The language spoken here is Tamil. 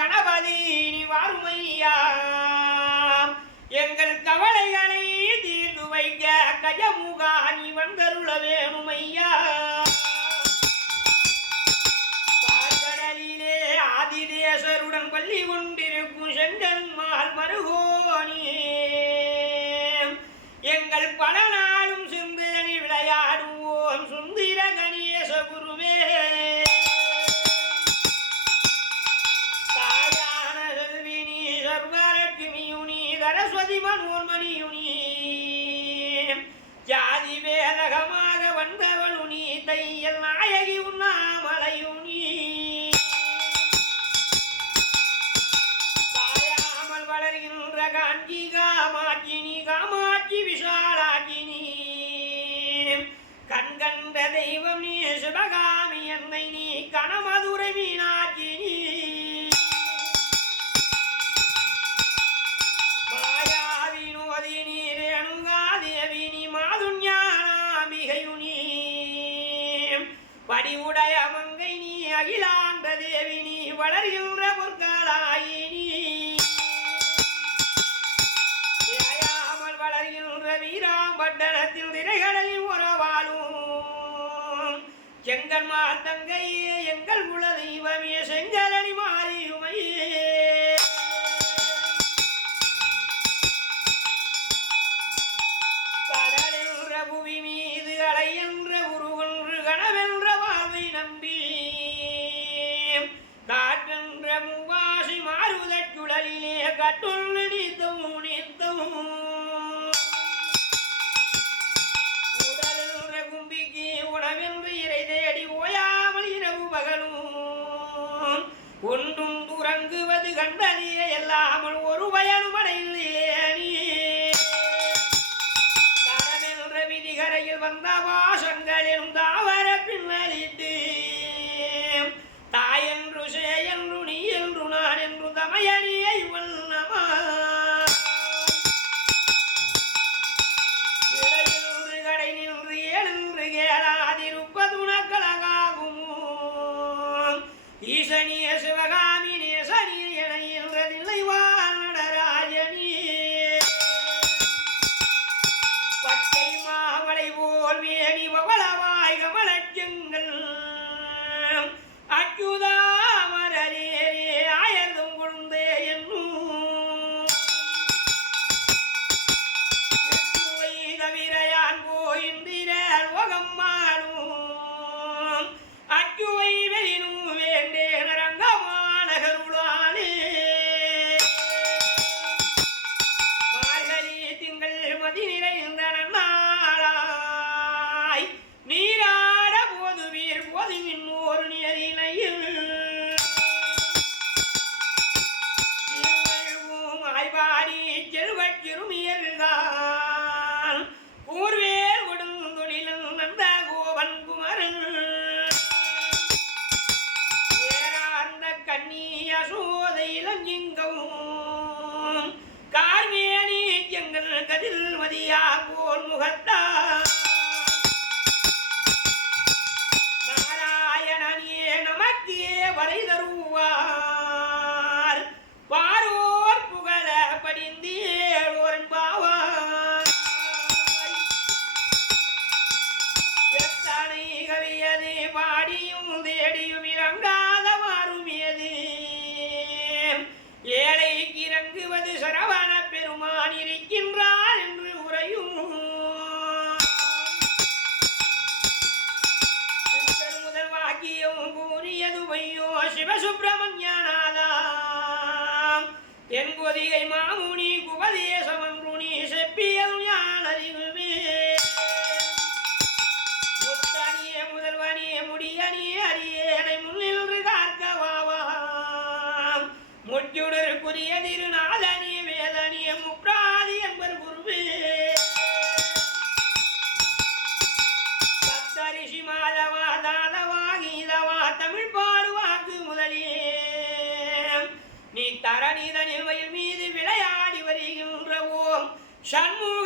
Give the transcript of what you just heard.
கணபதி நீ வாருமையா எங்கள் கவலைகளை தீர்ந்து வைக்க கஜமுகா நீ வந்தருள வேணுமையா பார்க்கடலிலே ஆதிதேசருடன் பள்ளி கொண்டிருக்கும் செங்கன்மால் மருகோனி எங்கள் பல நாளும் சிந்தனை விளையாடுவோம் சுந்தர கணேச குருவே தாயான செல்வினி சர்வலட்சுமியுனி சரஸ்வதி மனோன்மணியுனி ஜாதி வேதகமாக வந்தவளுனி தையல் நாயகி உண்ணாமலையுனி தாயாமல் வளர்கின்ற காஞ்சி காமாட்சினி காமாட்சி விஷாலாட்சினி கண்கண்ட தெய்வம் நீ சிவகாமி என்னை நீ கணமதுரை மீனாட்சினி மாயா வினோதினி ரேணுகாதேவினி மாதுஞானாம்பிகையுனி படிவுடைய மங்கை நீ அகிலாண்ட தேவினி வளர்கின்ற பொற்காலாயினி வளர்கின்ற வீராம்பட்டணத்தில் திரைகடலில் உறவாலும் செங்கன்மார் தங்கையே எங்கள் குல தெய்வமே செங்கலடி மாறியுமையே கடலென்ற புவி மீது அலையென்ற உருவொன்று கனவென்ற வாழ்வை நம்பி காற்றென்ற மூவாசி மாறுதற் சுழலிலே கட்டுள் நீத்தம் நீத்தம் உணவென்று இறை தேடி ஓயாமல் இரவு பகலும் ஒன்றும் துறங்குவது கண்டறிய எல்லாமல் ஒரு பயனும் அடையிலேனி தரமென்ற விதிகரையில் வந்த வாசங்களிலும் தாவர பின்னலிட்டு தாயென்று சேயென்று நீ என்று நான் என்று தமையணியை வண்ணமா ஈசனிய சிவகாமி நேசனி என என்றதில்லை வானடராஜனி பச்சை மாமலை போல் வேணி பவளவாய் கமலச்செங்கல் அச்சுதாமரே ஆயர்தம் கொழுந்தே என்னும் தவிரையான் போயின்றிர லோகம் மாறும் அச்சுவை வெளினும் வேண்டே நரங்கமானகருளாலே மார்கழி திங்கள் மதி நிறைந்த நாளாய் நீராட போதுவீர் போதுமின் ஒரு நேரினையில் ஆய்வாடி செல்வச் சிறுமியல்தான் கூர்வேல் கொடுந்தொழிலும் நந்த கோபன் குமரன் கண்ணிய சோதை இளஞ்சிங்கவும் கார்மேனி எங்கள் கதில் மதியா போல் முகத்தா நாராயணனியே நமக்கே வரை தருவார் பாரோர் புகழ படிந்தேரோர் பாவார் எத்தனை கவியது பாடியும் தேடியும் இறங்காத மாறுமியது ஏழைக்கு இறங்குவது சரவண பெருமான் இருக்கின்றார் என்று உரையும் முதல் வாக்கியம் கூறியது வையோ சிவசுப்பிரமணியநாதா என் கொதிகை மாமுனி குபதேசமன்றுனி செப்பியது ஞான அறிவுமே முத்தனியே முதல்வனியே முடியனியே அரியேனை முன்னின்று காக்கவாவாம் முச்சுடற்குரிய திருநாதனிய வேதனிய முப்ராதி என்பர் குருவே சப்தரிஷி மாதவா தாதவா கீதவா தமிழ் பாடுவாக்கு முதலே நீ தரணித நில்வையில் மீது விளையாடி வருகின்ற ஓம் சண்முக